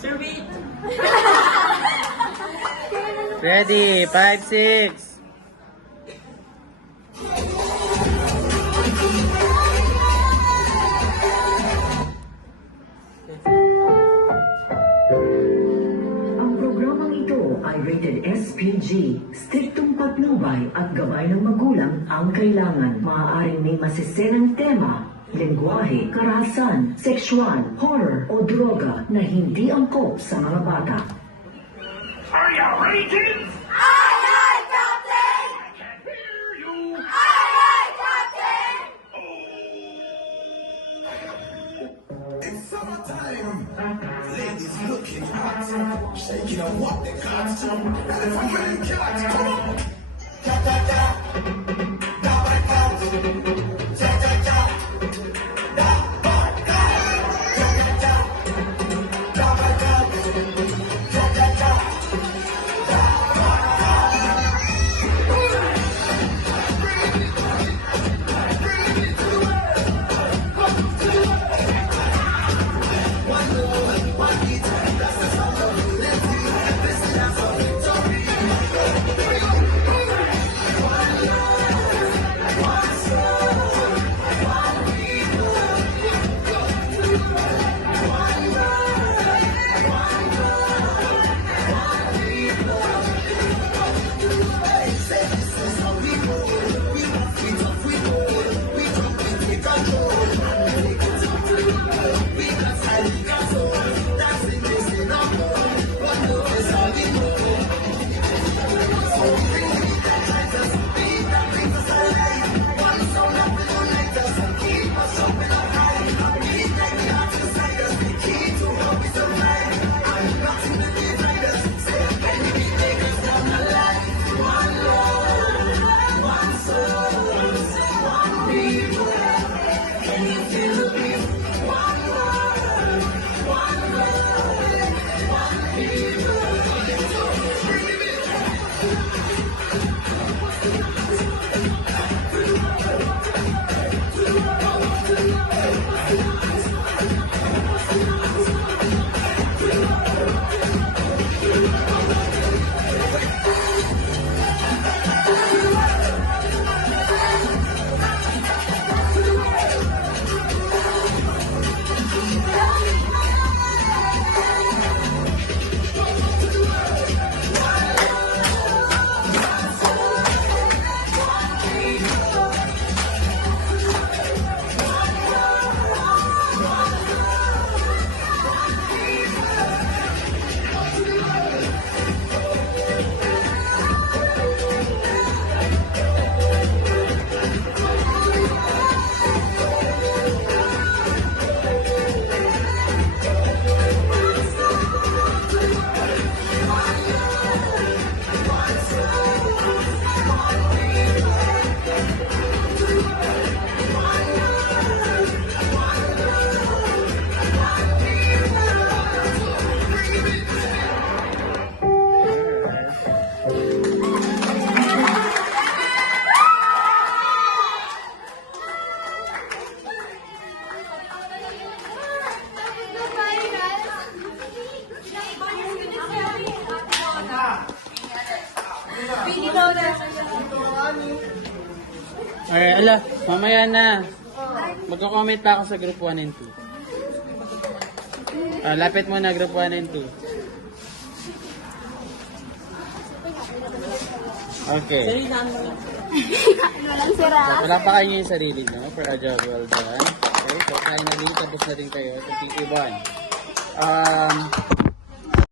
Survey. Ready? 5, 6. Ang programang ito ay rated SPG. Striktong patnubay at gabay ng magulang ang kailangan. Maaaring may masiserang tema, lengguwahe, karahasan, sexual, horror o droga na hindi angkop sa mga bata. Are you ready? Aye, aye, Captain! I can't hear you. Aye, aye, Captain! It's summertime. Ladies looking hot. Shaking on what they got. Ready for men cat. Come on. Cha cha cha. Da ba da. Cha cha cha. Da ba da. Cha cha cha. Da ba da. Cha cha cha. Da ba da. Alright, ala, mamaya na. Magko-comment pa ako sa group 1 and 2. Lapit mo na group 1 and 2. Okay. Wala pa kayo yung sarili nyo for a job well done. Okay, so finally, tapos na din kayo sa TT1.